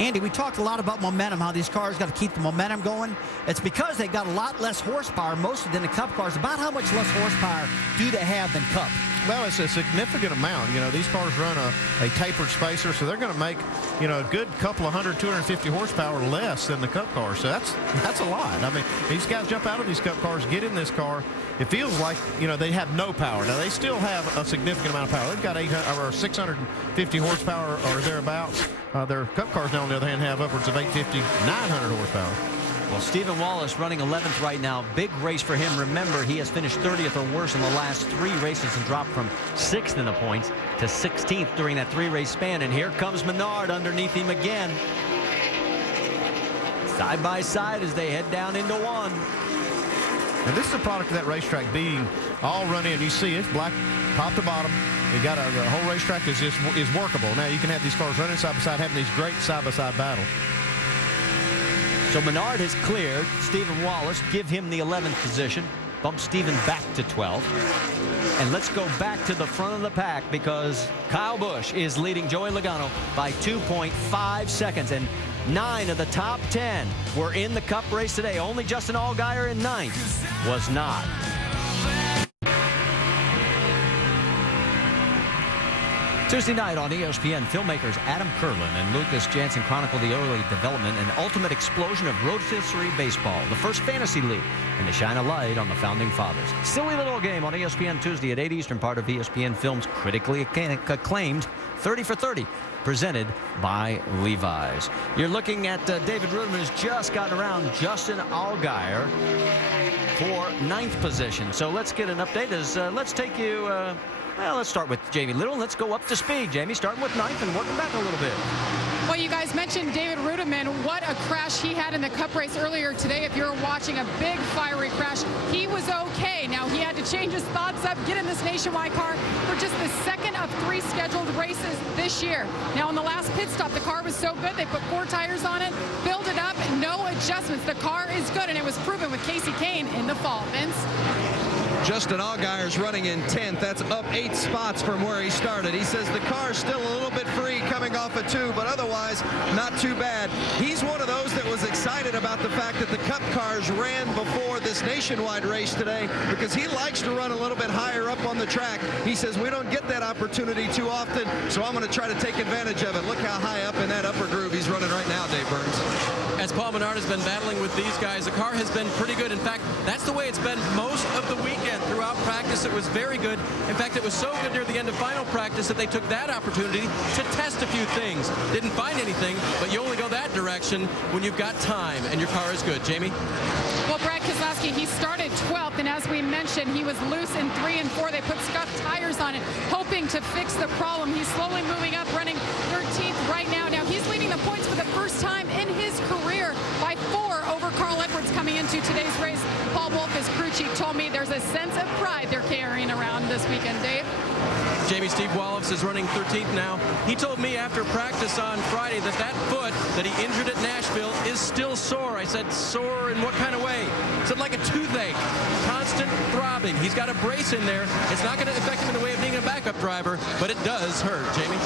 Andy, we talked a lot about momentum, how these cars got to keep the momentum going. It's because they got a lot less horsepower, mostly than the Cup cars. About how much less horsepower do they have than Cup? Well, it's a significant amount. You know, these cars run a tapered spacer, so they're going to make, you know, a good couple of 250 horsepower less than the Cup cars. So that's a lot. I mean, these guys jump out of these Cup cars, get in this car. It feels like, you know, they have no power. Now, they still have a significant amount of power. They've got 800 or 650 horsepower or thereabouts. Their Cup cars, now, on the other hand, have upwards of 850, 900 horsepower. Well, Stephen Wallace running 11th right now. Big race for him. Remember, he has finished 30th or worse in the last 3 races and dropped from 6th in the points to 16th during that 3-race span. And here comes Menard underneath him again. Side by side as they head down into one. And this is a product of that racetrack being all run in. You see it's black top to bottom. You got the whole racetrack is workable. Now you can have these cars running side by side, having these great side-by-side battles. So Menard has cleared. Stephen Wallace, give him the 11th position. Bump Stephen back to 12th. And let's go back to the front of the pack because Kyle Busch is leading Joey Logano by 2.5 seconds. And 9 of the top 10 were in the Cup race today. Only Justin Allgaier in 9th was not. Tuesday night on ESPN, filmmakers Adam Curlin and Lucas Jansen chronicle the early development and ultimate explosion of rotisserie baseball, the first fantasy league, and they shine a light on the founding fathers. Silly little game on ESPN Tuesday at 8 Eastern, part of ESPN Films' critically acclaimed 30 for 30, presented by Levi's. You're looking at David Ruderman, who's just gotten around Justin Allgaier for 9th position. So let's get an update. Let's take you... well, let's start with Jamie Little. Let's go up to speed, Jamie, starting with 9th and working back a little bit. Well, you guys mentioned David Ruderman. What a crash he had in the Cup race earlier today. If you're watching a big fiery crash, he was okay. Now, he had to change his thoughts up, get in this Nationwide car for just the 2nd of 3 scheduled races this year. Now, in the last pit stop, the car was so good, they put 4 tires on it, filled it up, no adjustments. The car is good, and it was proven with Casey Kane in the fall. Vince? Justin Allgaier's running in 10th. That's up 8 spots from where he started. He says the car's still a little bit free coming off of 2, but otherwise not too bad. He's one of those that was excited about the fact that the Cup cars ran before this Nationwide race today because he likes to run a little bit higher up on the track. He says we don't get that opportunity too often, so I'm going to try to take advantage of it. Look how high up in that upper groove he's running right now, Dave Burns. As Paul Menard has been battling with these guys, the car has been pretty good. In fact, that's the way it's been most of the weekend. Throughout practice, it was very good. In fact, it was so good near the end of final practice that they took that opportunity to test a few things. Didn't find anything, but you only go that direction when you've got time and your car is good. Jamie? Well, Brad Keselowski, he started 12th, and as we mentioned, he was loose in 3 and 4. They put scuffed tires on it, hoping to fix the problem. He's slowly moving up, running 13th right now. Now, he's leading the points for the first time in his career by 4 over Carl Edwards coming into today's race. Paul Wolf, his crew chief, told me there's a sense of pride they're carrying around this weekend. Dave? Jamie, Steve Wallace is running 13th now. He told me after practice on Friday that that foot that he injured at Nashville is still sore. I said, sore in what kind of way? He said, like a toothache, constant throbbing. He's got a brace in there. It's not going to affect him in the way of being a backup driver, but it does hurt, Jamie.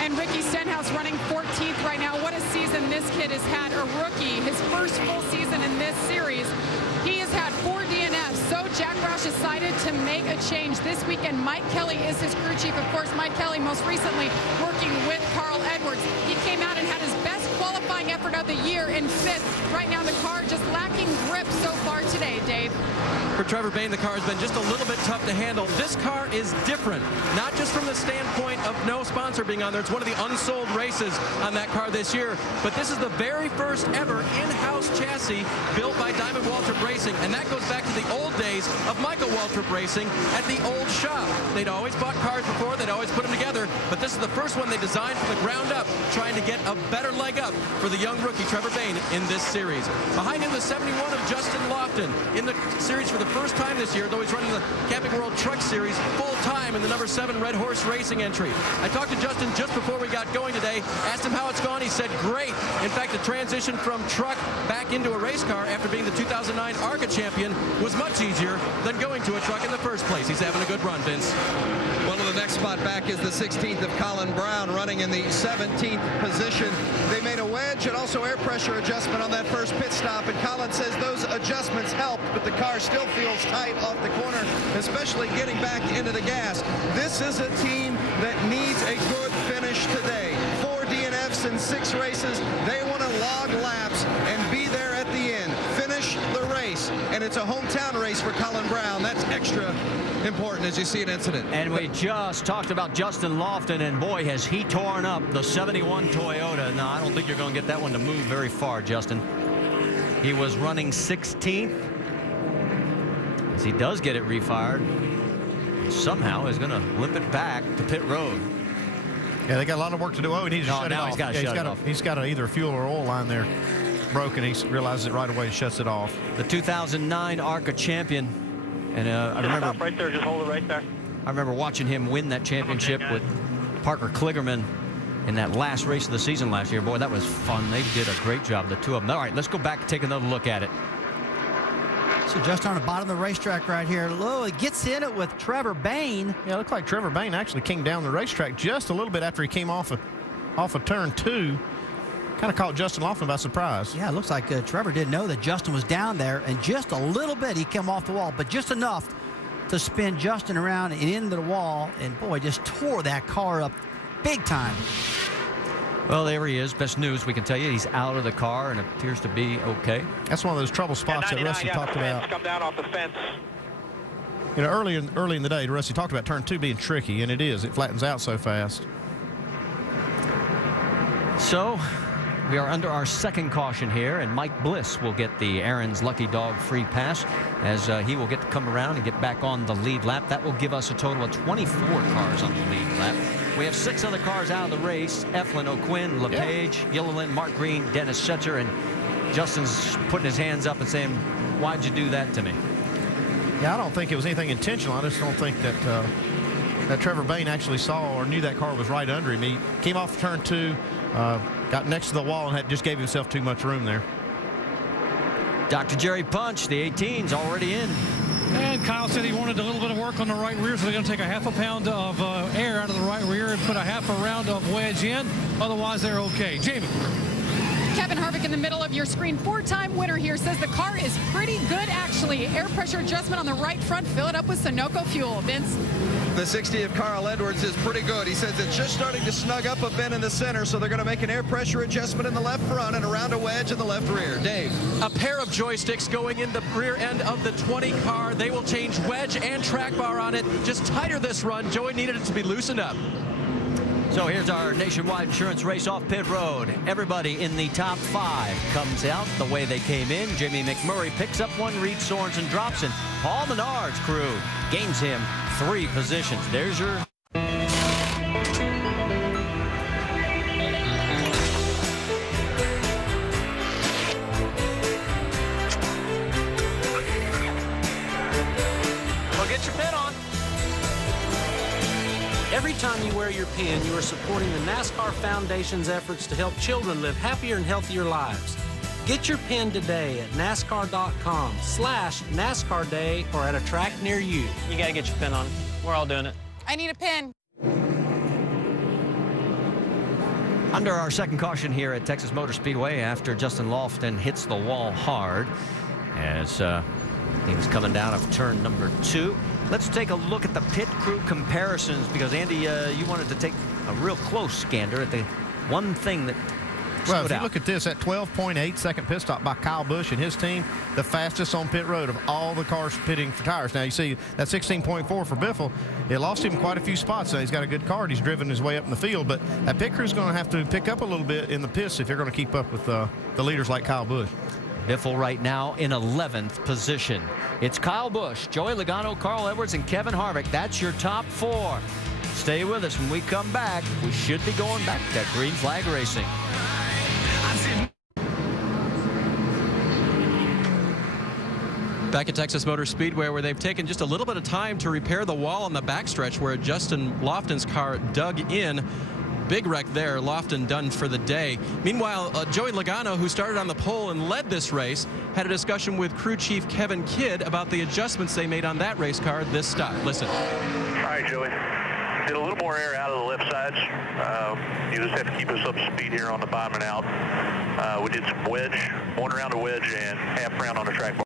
And Ricky Stenhouse running 14th right now. What a season this kid has had, a rookie, his first full season in this series. He has had 4 DNFs, so Jack Roush decided to make a change this weekend. Mike Kelly is his crew chief. Of course, Mike Kelly most recently working with Carl Edwards. He came out and had his best qualifying effort of the year in 5th. Right now, the car just lacking grip so far today, Dave. For Trevor Bayne, the car has been just a little bit tough to handle. This car is different, not just from the standpoint of no sponsor being on there. It's one of the unsold races on that car this year, but this is the very first ever in-house chassis built by Diamond Waltrip Racing, and that goes back to the old days of Michael Waltrip Racing at the old shop. They'd always bought cars before, they'd always put them together, but this is the first one they designed from the ground up, trying to get a better leg up for the young rookie Trevor Bayne in this series. Behind him, the 71 of Justin Lofton. In the the series for the first time this year, though he's running the Camping World Truck Series full-time in the number 7 Red Horse Racing entry. I talked to Justin just before we got going today, asked him how it's gone. He said, great. In fact, the transition from truck back into a race car after being the 2009 ARCA champion was much easier than going to a truck in the first place. He's having a good run, Vince. Well, the next spot back is the 16th of Colin Brown, running in the 17th position. They made a wedge and also air pressure adjustment on that first pit stop, and Colin says those adjustments helped, but the car still feels tight off the corner, especially getting back into the gas. This is a team that needs a good finish today. 4 DNFs in 6 races. They want to log laps and be there at the end. Finish the race, and it's a hometown race for Colin Brown. That's extra important as you see an incident. And we just talked about Justin Lofton, and boy, has he torn up the 71 Toyota. No, I don't think you're going to get that one to move very far, Justin. He was running 16th. As he does get it refired, somehow is going to limp it back to pit road. Yeah, they got a lot of work to do. Oh, he needs to shut it off. He's got to shut it off. He's got either fuel or oil line there broken. He realizes it right away and shuts it off. The 2009 ARCA champion. And I remember right there, just hold it right there. I remember watching him win that championship with Parker Kligerman in that last race of the season last year. Boy, that was fun. They did a great job, the two of them. All right, let's go back and take another look at it. So just on the bottom of the racetrack right here, it gets in it with Trevor Bayne. Yeah, it looked like Trevor Bayne actually came down the racetrack just a little bit after he came off of turn 2. Kind of caught Justin Lofton by surprise. Yeah, it looks like Trevor didn't know that Justin was down there, and just a little bit he came off the wall, but just enough to spin Justin around and into the wall, and boy, just tore that car up big time. Well, there he is. Best news we can tell you. He's out of the car and appears to be okay. That's one of those trouble spots that Rusty talked about. Come down off the fence. You know, early in the day, Rusty talked about turn 2 being tricky, and it is. It flattens out so fast. So we are under our second caution here, and Mike Bliss will get the Aaron's Lucky Dog free pass as he will get to come around and get back on the lead lap. That will give us a total of 24 cars on the lead lap. We have 6 other cars out of the race: Eflin, O'Quinn, LePage, Yellowland, Mark Green, Dennis Setzer, and Justin's putting his hands up and saying, why'd you do that to me? Yeah, I don't think it was anything intentional. I just don't think that that Trevor Bayne actually saw or knew that car was right under him. He came off turn 2, got next to the wall, and just gave himself too much room there. Dr. Jerry Punch, the 18's already in. And Kyle said he wanted a little bit of work on the right rear, so they're going to take a half a pound of air out of the right rear and put a half a round of wedge in. Otherwise, they're okay. Jamie. Kevin Harvick in the middle of your screen, 4-time winner here, says the car is pretty good, actually. Air pressure adjustment on the right front. Fill it up with Sunoco fuel. Vince? The 60 of Carl Edwards is pretty good. He says it's just starting to snug up a bit in the center, so they're going to make an air pressure adjustment in the left front and around a wedge in the left rear. Dave. A pair of joysticks going in the rear end of the 20 car. They will change wedge and track bar on it. Just tighter this run. Joey needed it to be loosened up. So here's our nationwide insurance race off pit road. Everybody in the top 5 comes out the way they came in. Jimmy McMurray picks up 1, Reed Sorensen drops, and Paul Menard's crew gains him 3 positions. There's your... Well, get your pin on. Every time you wear your pin, you are supporting the NASCAR Foundation's efforts to help children live happier and healthier lives. Get your pin today at NASCAR.com/NASCAR Day or at a track near you. You got to get your pin on. We're all doing it. I need a pin. Under our second caution here at Texas Motor Speedway after Justin Lofton hits the wall hard as he was coming down of turn number 2. Let's take a look at the pit crew comparisons because, Andy, you wanted to take a real close gander at the one thing that Well, if you look at this, at 12.8 second pit stop by Kyle Busch and his team, the fastest on pit road of all the cars pitting for tires. Now, you see that 16.4 for Biffle. It lost him quite a few spots. Now, he's got a good car. He's driven his way up in the field, but that pit crew's going to have to pick up a little bit in the pits if you're going to keep up with the leaders like Kyle Busch. Biffle right now in 11th position. It's Kyle Busch, Joey Logano, Carl Edwards, and Kevin Harvick. That's your top 4. Stay with us. When we come back, we should be going back to green flag racing. Back at Texas Motor Speedway, where they've taken just a little bit of time to repair the wall on the backstretch where Justin Lofton's car dug in. Big wreck there. Lofton done for the day. Meanwhile, Joey Logano, who started on the pole and led this race, had a discussion with crew chief Kevin Kidd about the adjustments they made on that race car this stop. Listen. All right, Joey. Did a little more air out of the left sides. You just have to keep us up to speed here on the bottom and out. We did some wedge, 1 round of wedge and half round on the track bar.